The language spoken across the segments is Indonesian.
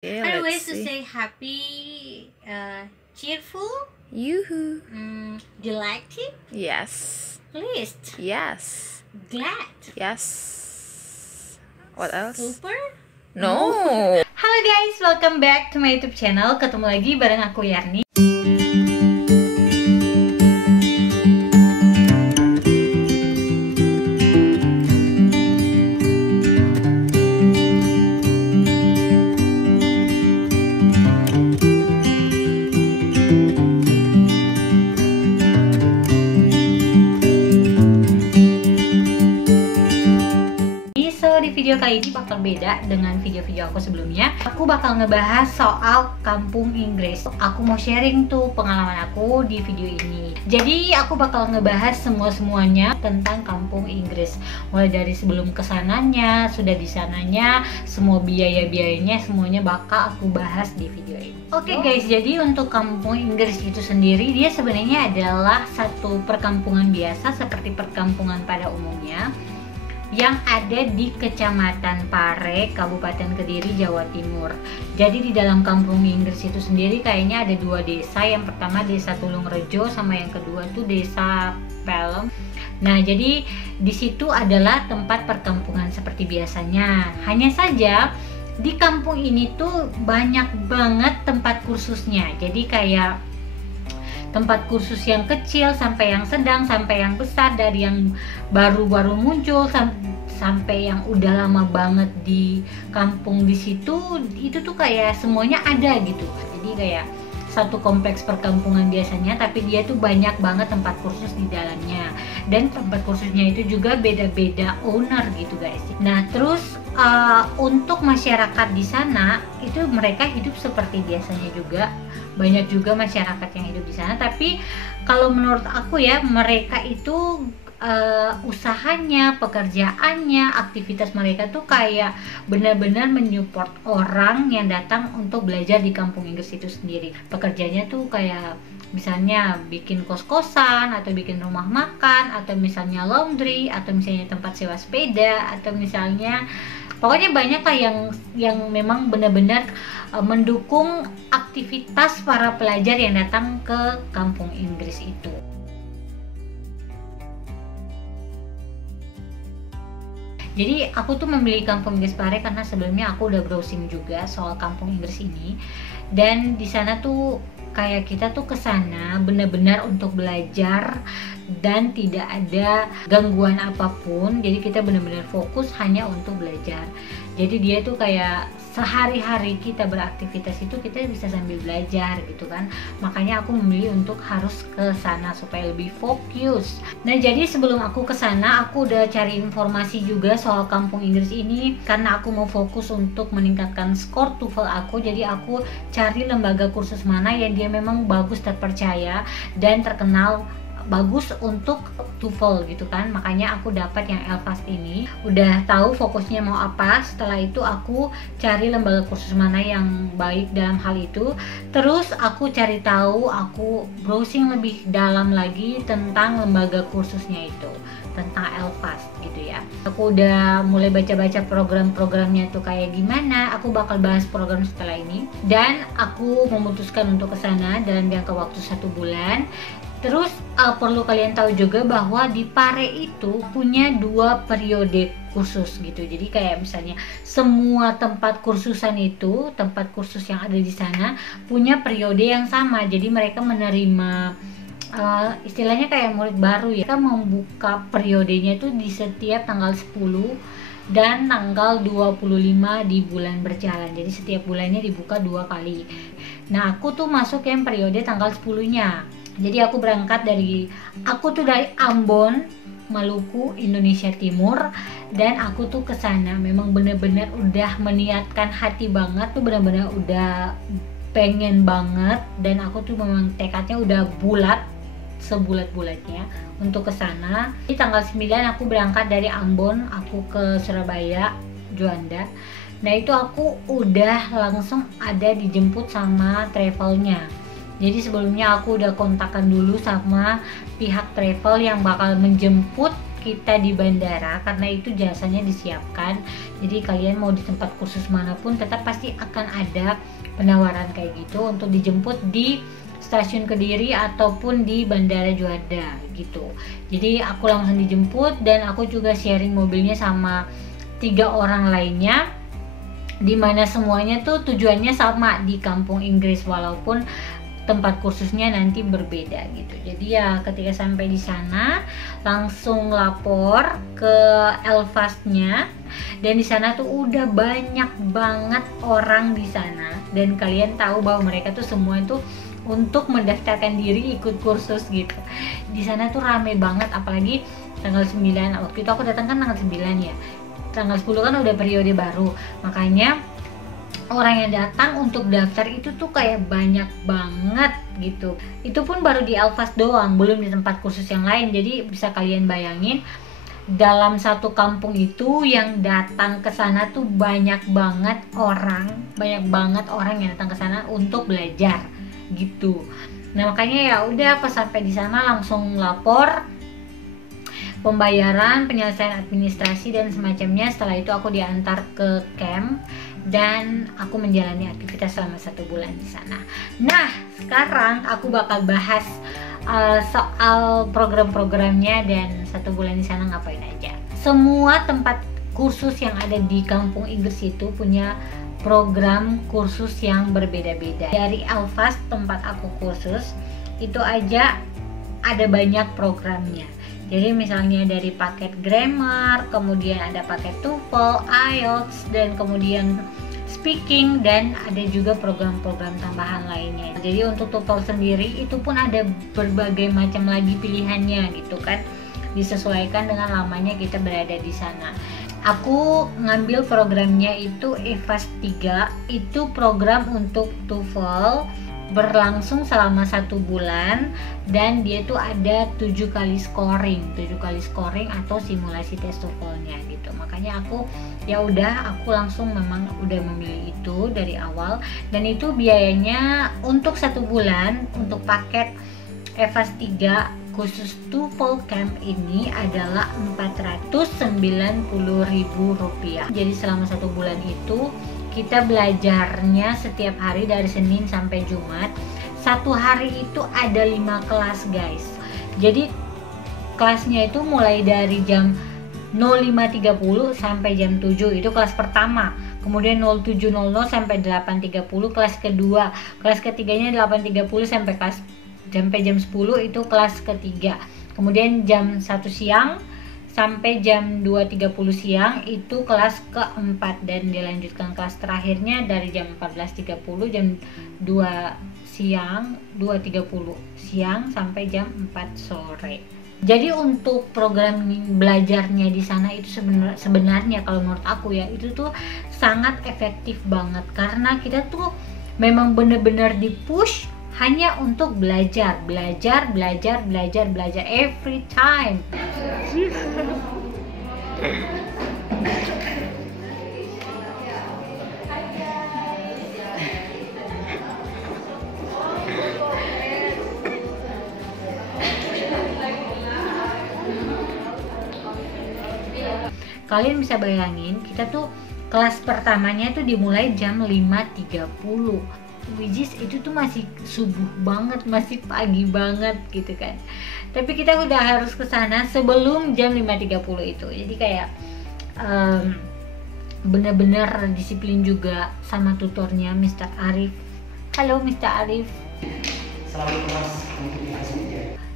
Okay, Are let's ways to see. say happy, cheerful, Yoo-hoo. delighted, Yes. pleased, Yes. glad, Yes. What else? super. No. Halo guys, welcome back to my YouTube channel. Ketemu lagi bareng aku Yarni. Di video kali ini bakal beda dengan video-video aku sebelumnya. Aku bakal ngebahas soal kampung Inggris. Aku mau sharing tuh pengalaman aku di video ini. Jadi aku bakal ngebahas semuanya tentang kampung Inggris. Mulai dari sebelum kesananya, sudah di sananya, semua biaya-biayanya semuanya bakal aku bahas di video ini. Oke guys, jadi untuk kampung Inggris itu sendiri dia sebenarnya adalah satu perkampungan biasa seperti perkampungan pada umumnya yang ada di Kecamatan Pare, Kabupaten Kediri, Jawa Timur. Jadi di dalam kampung Inggris itu sendiri kayaknya ada dua desa. Yang pertama desa Tulungrejo sama yang kedua tuh desa Pelem. Nah, jadi di situ adalah tempat perkampungan seperti biasanya. Hanya saja di kampung ini tuh banyak banget tempat kursusnya. Jadi kayak tempat kursus yang kecil sampai yang sedang sampai yang besar, dari yang baru-baru muncul sampai yang udah lama banget di kampung di situ, itu tuh kayak semuanya ada gitu. Jadi kayak satu kompleks perkampungan biasanya, tapi dia tuh banyak banget tempat kursus di dalamnya, dan tempat kursusnya itu juga beda-beda owner gitu guys. Nah terus untuk masyarakat di sana itu mereka hidup seperti biasanya juga. Banyak juga masyarakat yang hidup di sana, tapi kalau menurut aku ya, mereka itu usahanya, pekerjaannya, aktivitas mereka tuh kayak benar-benar menyupport orang yang datang untuk belajar di kampung Inggris itu sendiri. Pekerjaannya tuh kayak misalnya bikin kos-kosan, atau bikin rumah makan, atau misalnya laundry, atau misalnya tempat sewa sepeda, atau misalnya pokoknya banyak lah yang memang benar-benar mendukung aktivitas para pelajar yang datang ke kampung Inggris itu. Jadi aku tuh memilih kampung Inggris Pare karena sebelumnya aku udah browsing juga soal kampung Inggris ini, dan di sana tuh kayak kita tuh kesana benar-benar untuk belajar dan tidak ada gangguan apapun. Jadi kita benar-benar fokus hanya untuk belajar. Jadi dia tuh kayak sehari-hari kita beraktivitas itu kita bisa sambil belajar gitu kan. Makanya aku memilih untuk harus ke sana supaya lebih fokus. Nah, jadi sebelum aku ke sana aku udah cari informasi juga soal kampung Inggris ini karena aku mau fokus untuk meningkatkan skor TOEFL aku. Jadi aku cari lembaga kursus mana yang dia memang bagus, terpercaya dan terkenal bagus untuk TOEFL gitu kan. Makanya aku dapat yang LFAST ini, udah tahu fokusnya mau apa. Setelah itu aku cari lembaga kursus mana yang baik dalam hal itu. Terus aku cari tahu, aku browsing lebih dalam lagi tentang lembaga kursusnya itu, tentang LFAST gitu ya. Aku udah mulai baca-baca program-programnya tuh kayak gimana. Aku bakal bahas program setelah ini, dan aku memutuskan untuk kesana dalam jangka waktu 1 bulan. Terus perlu kalian tahu juga bahwa di Pare itu punya 2 periode kursus gitu. Jadi kayak misalnya semua tempat kursusan itu, tempat kursus yang ada di sana punya periode yang sama. Jadi mereka menerima istilahnya kayak murid baru ya. Mereka membuka periodenya itu di setiap tanggal 10 dan tanggal 25 di bulan berjalan. Jadi setiap bulannya dibuka 2 kali. Nah, aku tuh masuk yang periode tanggal 10-nya. Jadi aku berangkat dari Ambon, Maluku, Indonesia Timur, dan aku tuh kesana memang bener-bener udah meniatkan hati banget, tuh bener-bener udah pengen banget, dan aku tuh memang tekadnya udah bulat, sebulat-bulatnya untuk kesana. Di tanggal 9 aku berangkat dari Ambon, aku ke Surabaya, Juanda. Nah itu aku udah langsung ada dijemput sama travelnya. Jadi sebelumnya aku udah kontakkan dulu sama pihak travel yang bakal menjemput kita di bandara, karena itu jasanya disiapkan. Jadi kalian mau di tempat kursus manapun tetap pasti akan ada penawaran kayak gitu untuk dijemput di stasiun Kediri ataupun di Bandara Juanda gitu. Jadi aku langsung dijemput dan aku juga sharing mobilnya sama 3 orang lainnya, dimana semuanya tuh tujuannya sama di kampung Inggris walaupun tempat kursusnya nanti berbeda gitu. Jadi ya ketika sampai di sana langsung lapor ke Elfastnya, dan di sana tuh udah banyak banget orang di sana, dan kalian tahu bahwa mereka tuh semua itu untuk mendaftarkan diri ikut kursus gitu. Di sana tuh rame banget, apalagi tanggal 9. Waktu itu aku datang kan tanggal 9 ya. Tanggal 10 kan udah periode baru. Makanya orang yang datang untuk daftar itu tuh kayak banyak banget gitu. Itu pun baru di Elfast doang, belum di tempat kursus yang lain. Jadi bisa kalian bayangin, dalam satu kampung itu yang datang ke sana tuh banyak banget orang yang datang ke sana untuk belajar gitu. Nah makanya ya udah pas sampai di sana langsung lapor pembayaran, penyelesaian administrasi dan semacamnya. Setelah itu aku diantar ke camp dan aku menjalani aktivitas selama 1 bulan di sana. Nah sekarang aku bakal bahas soal program-programnya dan 1 bulan di sana ngapain aja. Semua tempat kursus yang ada di kampung Inggris itu punya program kursus yang berbeda-beda. Dari Elfast tempat aku kursus itu aja ada banyak programnya. Jadi misalnya dari paket grammar, kemudian ada paket TOEFL, IELTS, dan kemudian speaking, dan ada juga program-program tambahan lainnya. Jadi untuk TOEFL sendiri itu pun ada berbagai macam lagi pilihannya gitu kan, disesuaikan dengan lamanya kita berada di sana. Aku ngambil programnya itu EVAS 3, itu program untuk TOEFL berlangsung selama 1 bulan, dan dia tuh ada 7 kali scoring atau simulasi tes TOEFL-nya gitu. Makanya aku ya udah, aku langsung memang udah memilih itu dari awal, dan itu biayanya untuk 1 bulan untuk paket EVAS 3 khusus TOEFL Camp ini adalah Rp490.000. Jadi selama 1 bulan itu kita belajarnya setiap hari dari Senin sampai Jumat. 1 hari itu ada 5 kelas guys. Jadi kelasnya itu mulai dari jam 05.30 sampai jam 7, itu kelas pertama. Kemudian 07.00 sampai 8.30 kelas kedua. Kelas ketiganya 8.30 sampai jam 10 itu kelas ketiga. Kemudian jam 1 siang sampai jam 2.30 siang itu kelas keempat, dan dilanjutkan kelas terakhirnya dari jam 14.30 jam 2.30 siang sampai jam 4 sore. Jadi untuk program belajarnya di sana itu sebenarnya kalau menurut aku ya itu tuh sangat efektif banget, karena kita tuh memang benar-benar di-push hanya untuk belajar every time. Kalian bisa bayangin, kita tuh kelas pertamanya tuh dimulai jam 5.30, which is itu tuh masih subuh banget, masih pagi banget gitu kan. Tapi kita udah harus ke sana sebelum jam 5.30 itu. Jadi kayak bener-bener disiplin juga sama tutornya Mr. Arif. Halo Mr. Arif. Selamat kelas.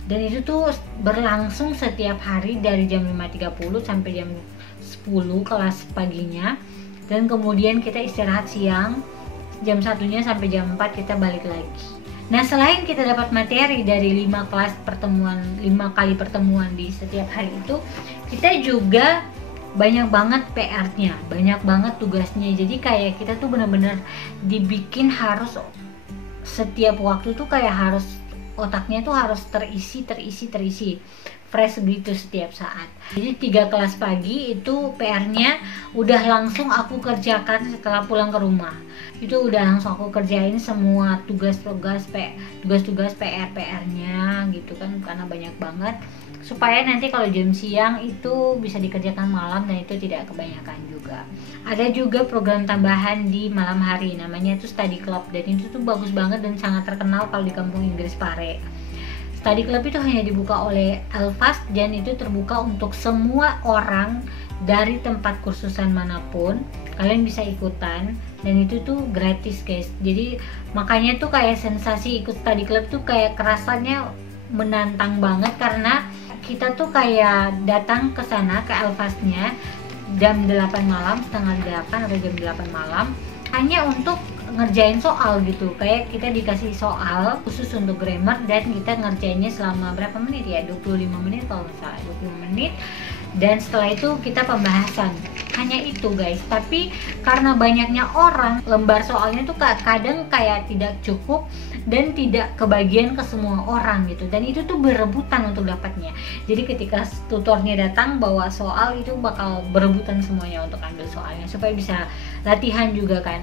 Dan itu tuh berlangsung setiap hari dari jam 5.30 sampai jam 10 kelas paginya, dan kemudian kita istirahat siang jam 1-nya sampai jam 4 kita balik lagi. Nah selain kita dapat materi dari 5 kali pertemuan di setiap hari itu, kita juga banyak banget PR-nya, banyak banget tugasnya. Jadi kayak kita tuh benar-benar dibikin harus setiap waktu tuh kayak harus otaknya tuh harus terisi. fresh gitu setiap saat. Jadi 3 kelas pagi itu PR-nya udah langsung aku kerjakan setelah pulang ke rumah. Itu udah langsung aku kerjain semua tugas-tugas PR-nya gitu kan, karena banyak banget, supaya nanti kalau jam siang itu bisa dikerjakan malam dan itu tidak kebanyakan juga. Ada juga program tambahan di malam hari, namanya itu study club, dan itu tuh bagus banget dan sangat terkenal kalau di kampung Inggris Pare. Study club itu hanya dibuka oleh Elfast dan itu terbuka untuk semua orang dari tempat kursusan manapun. Kalian bisa ikutan dan itu tuh gratis guys. Jadi makanya tuh kayak sensasi ikut study club tuh kayak kerasanya menantang banget, karena kita tuh kayak datang ke sana ke Elfastnya jam 8 malam, setengah 8 atau jam 8 malam hanya untuk ngerjain soal gitu. Kayak kita dikasih soal khusus untuk grammar dan kita ngerjainnya selama berapa menit ya, 25 menit kalau nggak salah, 25 menit, dan setelah itu kita pembahasan. Hanya itu guys, tapi karena banyaknya orang, lembar soalnya tuh kadang kayak tidak cukup dan tidak kebagian ke semua orang gitu, dan itu tuh berebutan untuk dapatnya. Jadi ketika tutornya datang bawa soal, itu bakal berebutan semuanya untuk ambil soalnya supaya bisa latihan juga kan.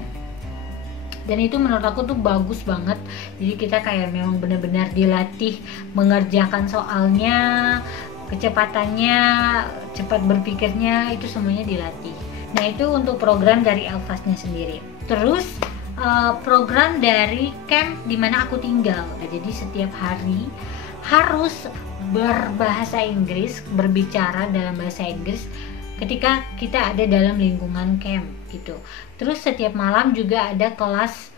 Dan itu menurut aku tuh bagus banget. Jadi kita kayak memang benar-benar dilatih mengerjakan soalnya, kecepatannya, cepat berpikirnya, itu semuanya dilatih. Nah itu untuk program dari Elfastnya sendiri. Terus program dari camp dimana aku tinggal. Nah, jadi setiap hari harus berbahasa Inggris, berbicara dalam bahasa Inggris ketika kita ada dalam lingkungan camp gitu. Terus setiap malam juga ada kelas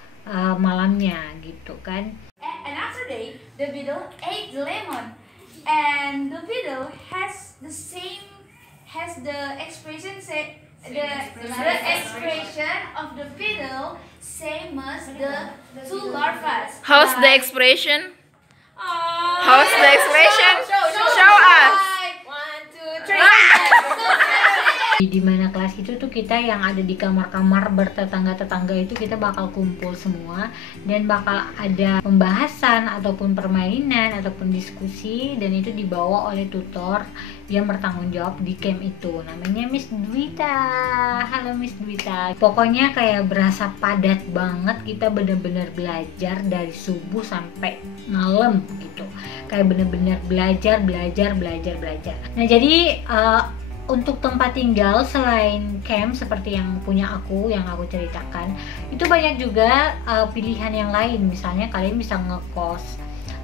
malamnya gitu kan. And after day, the beetle ate the lemon, and the beetle has the expression of the beetle same as the two larvae. How's the expression? Aww. How's the expression? Show us. 1, 2, 3. Di mana kelas itu tuh kita yang ada di kamar-kamar bertetangga-tetangga itu kita bakal kumpul semua dan bakal ada pembahasan ataupun permainan ataupun diskusi, dan itu dibawa oleh tutor yang bertanggung jawab di camp itu, namanya Miss Dwita. Halo Miss Dwita. Pokoknya kayak berasa padat banget, kita bener-bener belajar dari subuh sampai malam gitu, kayak bener-bener belajar. Nah jadi untuk tempat tinggal selain camp seperti yang punya aku, yang aku ceritakan, itu banyak juga pilihan yang lain. Misalnya kalian bisa ngekos.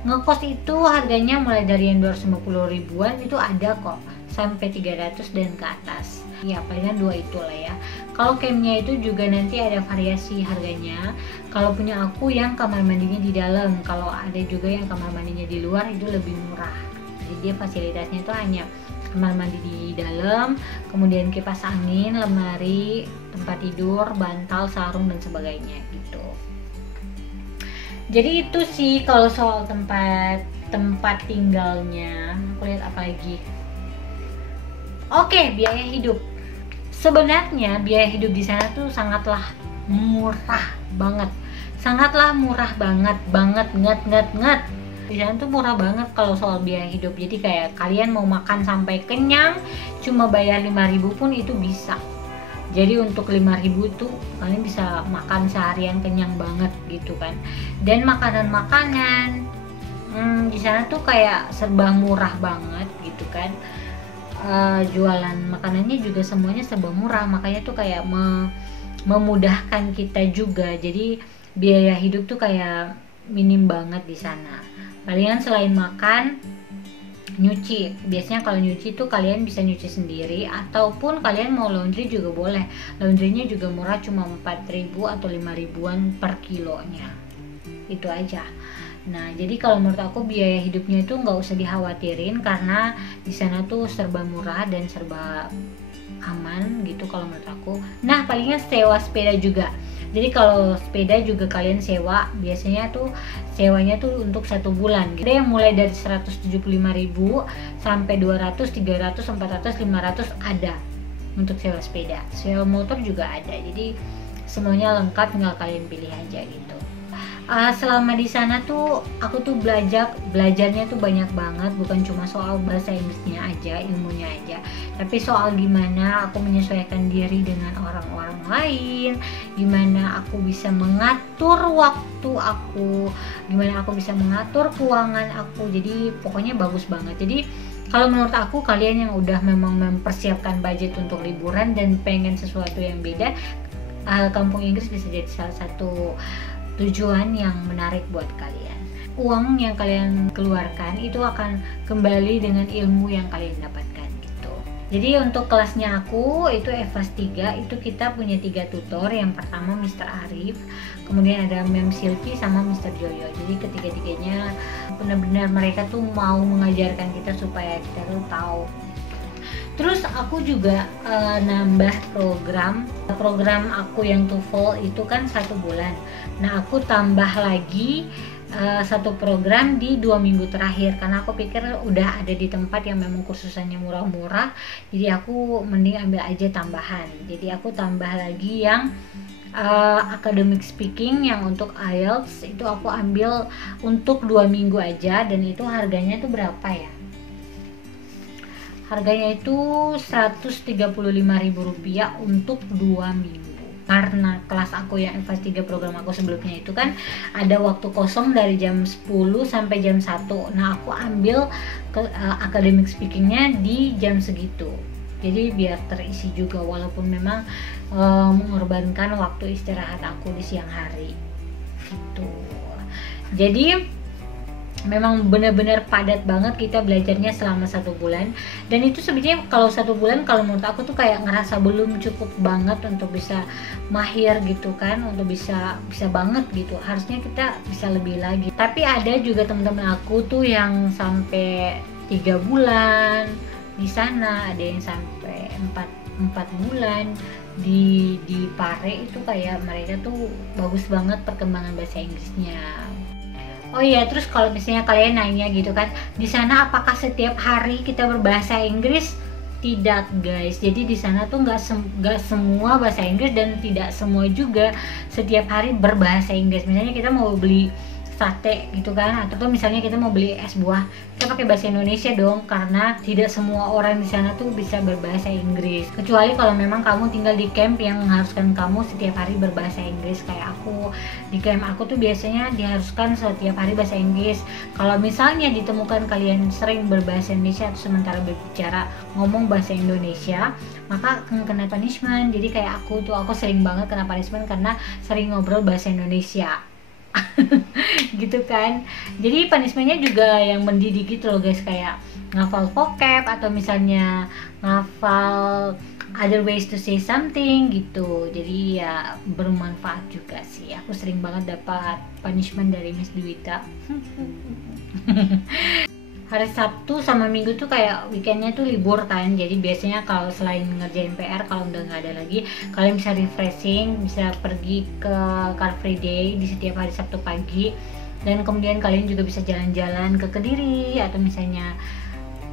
Ngekos itu harganya mulai dari yang 250 ribuan itu ada kok, sampai 300 dan ke atas. Ya palingan 2 itu lah ya. Kalau campnya itu juga nanti ada variasi harganya. Kalau punya aku yang kamar mandinya di dalam, kalau ada juga yang kamar mandinya di luar itu lebih murah. Jadi dia fasilitasnya itu hanya kamar mandi di dalam, kemudian kipas angin, lemari, tempat tidur, bantal, sarung dan sebagainya gitu. Jadi itu sih kalau soal tempat tinggalnya. Aku lihat apa lagi. Oke, biaya hidup. Sebenarnya biaya hidup di sana tuh sangatlah murah banget. Sangatlah murah banget. Di sana tuh murah banget kalau soal biaya hidup. Jadi kayak kalian mau makan sampai kenyang cuma bayar 5.000 pun itu bisa. Jadi untuk 5.000 tuh kalian bisa makan seharian kenyang banget gitu kan. Dan makanan-makanan di sana tuh kayak serba murah banget gitu kan. Jualan makanannya juga semuanya serba murah, makanya tuh kayak memudahkan kita juga. Jadi biaya hidup tuh kayak minim banget di sana. Palingan selain makan, nyuci. Biasanya kalau nyuci tuh kalian bisa nyuci sendiri ataupun kalian mau laundry juga boleh. Laundrynya juga murah, cuma 4.000 atau 5.000-an per kilonya. Itu aja. Nah, jadi kalau menurut aku biaya hidupnya itu nggak usah dikhawatirin karena di sana tuh serba murah dan serba aman gitu kalau menurut aku. Nah, palingan sewa sepeda juga. Jadi kalau sepeda juga kalian sewa, biasanya tuh sewanya tuh untuk 1 bulan. Ada yang mulai dari 175.000 sampai 200, 300, 400, 500 ada untuk sewa sepeda. Sewa motor juga ada. Jadi semuanya lengkap, tinggal kalian pilih aja gitu. selama di sana tuh aku tuh belajarnya tuh banyak banget, bukan cuma soal bahasa Inggrisnya aja, ilmunya aja, tapi soal gimana aku menyesuaikan diri dengan orang-orang lain, gimana aku bisa mengatur waktu aku, gimana aku bisa mengatur keuangan aku. Jadi pokoknya bagus banget. Jadi kalau menurut aku, kalian yang udah memang mempersiapkan budget untuk liburan dan pengen sesuatu yang beda, Kampung Inggris bisa jadi salah satu tujuan yang menarik buat kalian. Uang yang kalian keluarkan itu akan kembali dengan ilmu yang kalian dapatkan gitu. Jadi untuk kelasnya aku itu EVAS 3, itu kita punya 3 tutor. Yang pertama Mr. Arif, kemudian ada Mem Silvi sama Mr. Joyo. Jadi ketiga-tiganya benar-benar mereka tuh mau mengajarkan kita supaya kita tuh tahu. Terus aku juga nambah program aku yang TOEFL itu kan 1 bulan. Nah aku tambah lagi 1 program di 2 minggu terakhir, karena aku pikir udah ada di tempat yang memang kursusannya murah-murah, jadi aku mending ambil aja tambahan. Jadi aku tambah lagi yang academic speaking yang untuk IELTS, itu aku ambil untuk 2 minggu aja, dan itu harganya tuh berapa ya? Harganya itu Rp135.000 untuk 2 minggu. Karena kelas aku yang EVAS 3 program aku sebelumnya itu kan ada waktu kosong dari jam 10 sampai jam 1. Nah aku ambil academic speakingnya di jam segitu. Jadi biar terisi juga, walaupun memang mengorbankan waktu istirahat aku di siang hari gitu. Jadi memang benar-benar padat banget kita belajarnya selama 1 bulan. Dan itu sebenarnya kalau 1 bulan, kalau menurut aku tuh kayak ngerasa belum cukup banget untuk bisa mahir gitu kan, untuk bisa banget gitu. Harusnya kita bisa lebih lagi. Tapi ada juga teman-teman aku tuh yang sampai 3 bulan di sana, ada yang sampai 4 bulan di Pare. Itu kayak mereka tuh bagus banget perkembangan bahasa Inggrisnya. Oh iya, terus kalau misalnya kalian nanya gitu kan, di sana apakah setiap hari kita berbahasa Inggris? Tidak guys, jadi di sana tuh nggak semua bahasa Inggris, dan tidak semua juga setiap hari berbahasa Inggris. Misalnya kita mau beli sate gitu kan, atau misalnya kita mau beli es buah, kita pakai bahasa Indonesia dong, karena tidak semua orang di sana tuh bisa berbahasa Inggris. Kecuali kalau memang kamu tinggal di camp yang mengharuskan kamu setiap hari berbahasa Inggris. Kayak aku, di camp aku tuh biasanya diharuskan setiap hari bahasa Inggris. Kalau misalnya ditemukan kalian sering berbahasa Indonesia atau sementara berbicara ngomong bahasa Indonesia, maka kena punishment. Jadi kayak aku sering banget kena punishment karena sering ngobrol bahasa Indonesia. Gitu kan. Jadi punishmentnya juga yang mendidik gitu loh guys, kayak ngafal vocab atau misalnya ngafal other ways to say something gitu. Jadi ya bermanfaat juga sih. Aku sering banget dapat punishment dari Miss Dwita. Hari Sabtu sama Minggu tuh kayak weekendnya tuh libur kan, jadi biasanya kalau selain ngerjain PR, kalau udah nggak ada lagi, kalian bisa refreshing, bisa pergi ke Car Free Day di setiap hari Sabtu pagi, dan kemudian kalian juga bisa jalan-jalan ke Kediri, atau misalnya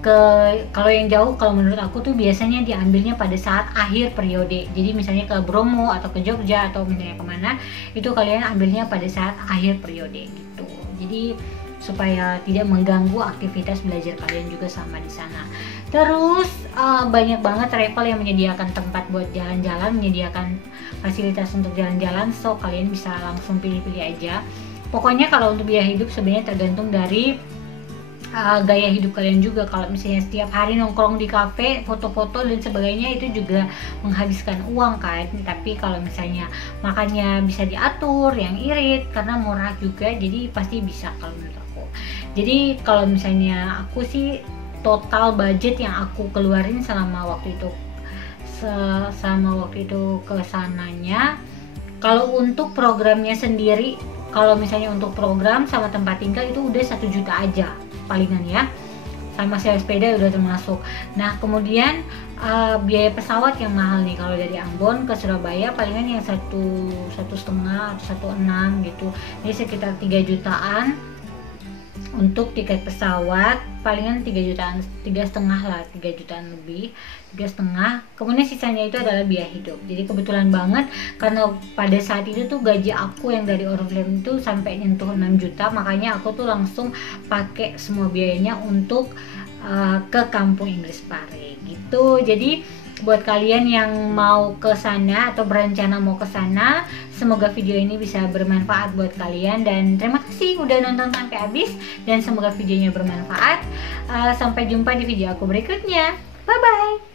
kalau yang jauh, kalau menurut aku tuh biasanya diambilnya pada saat akhir periode. Jadi misalnya ke Bromo atau ke Jogja atau misalnya kemana, itu kalian ambilnya pada saat akhir periode gitu. Jadi supaya tidak mengganggu aktivitas belajar kalian juga sama di sana. Terus banyak banget travel yang menyediakan tempat buat jalan-jalan, menyediakan fasilitas untuk jalan-jalan, so kalian bisa langsung pilih-pilih aja. Pokoknya kalau untuk biaya hidup sebenarnya tergantung dari gaya hidup kalian juga. Kalau misalnya setiap hari nongkrong di kafe, foto-foto dan sebagainya, itu juga menghabiskan uang kan. Tapi kalau misalnya makannya bisa diatur, yang irit karena murah juga, jadi pasti bisa kalau menurut aku. Jadi kalau misalnya aku sih, total budget yang aku keluarin selama waktu itu ke sananya, kalau untuk programnya sendiri, kalau misalnya untuk program sama tempat tinggal itu udah 1 juta aja palingan ya, sama sewa sepeda udah termasuk. Nah kemudian biaya pesawat yang mahal nih, kalau dari Ambon ke Surabaya palingan yang 1,5 atau 1,6 gitu, jadi sekitar 3 jutaan untuk tiket pesawat palingan 3 jutaan, 3,5 lah, 3 jutaan lebih, 3,5. Kemudian sisanya itu adalah biaya hidup. Jadi kebetulan banget karena pada saat itu tuh gaji aku yang dari Oriflame itu sampai nyentuh 6 juta, makanya aku tuh langsung pakai semua biayanya untuk ke kampung Inggris Pare gitu. Jadi buat kalian yang mau ke sana atau berencana mau ke sana, semoga video ini bisa bermanfaat buat kalian, dan terima kasih udah nonton sampai habis dan semoga videonya bermanfaat. Sampai jumpa di video aku berikutnya. Bye bye.